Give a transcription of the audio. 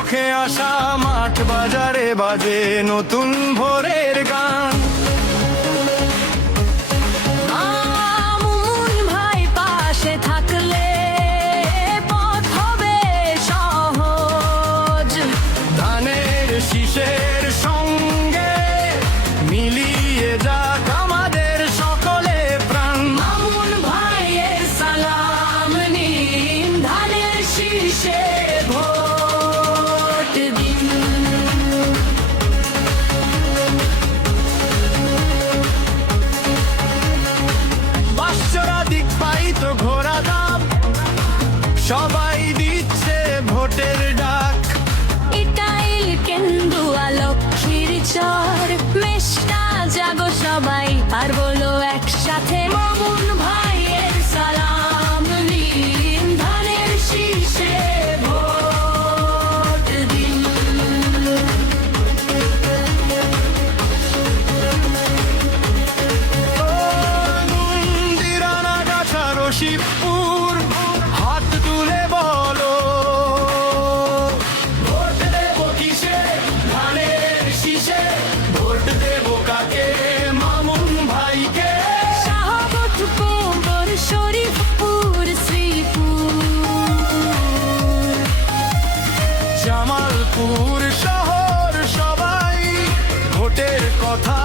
চোখে আসা মাঠ বাজারে বাজে নতুন ভোরের গান। মামুন ভাই পাশে থাকলে পথ হবে সহজ। ধানের শীষের সঙ্গে মিলিয়ে যাক আমাদের সকলে প্রাণ। মামুন ভাইয়ের সালাম নিন, ধানের শীষে ভোট দিন। বাসরা দিক পাই তো ঘোরা দাম, সবাই দিচ্ছে ভোটের ডাক। ইটাইল কেন্দুয়া লক্ষ্মীর চর, মেষ্টা জাগো সবাই আর বলো একসাথে মামুন ভাইয়ের সালাম নিন, ধানের শীষে ভোট দিন। মন্দিরানা গাছা রশিদপুর, হাত তুলে বলো ভোট দেবো কিসে, ধানের শীষে। ভোট দেবো কাকে, মামুন ভাইকে। শাহবতপুর, শরীফপুর, শ্রীপুর, জামালপুর শহর সবাই ভোটের কথা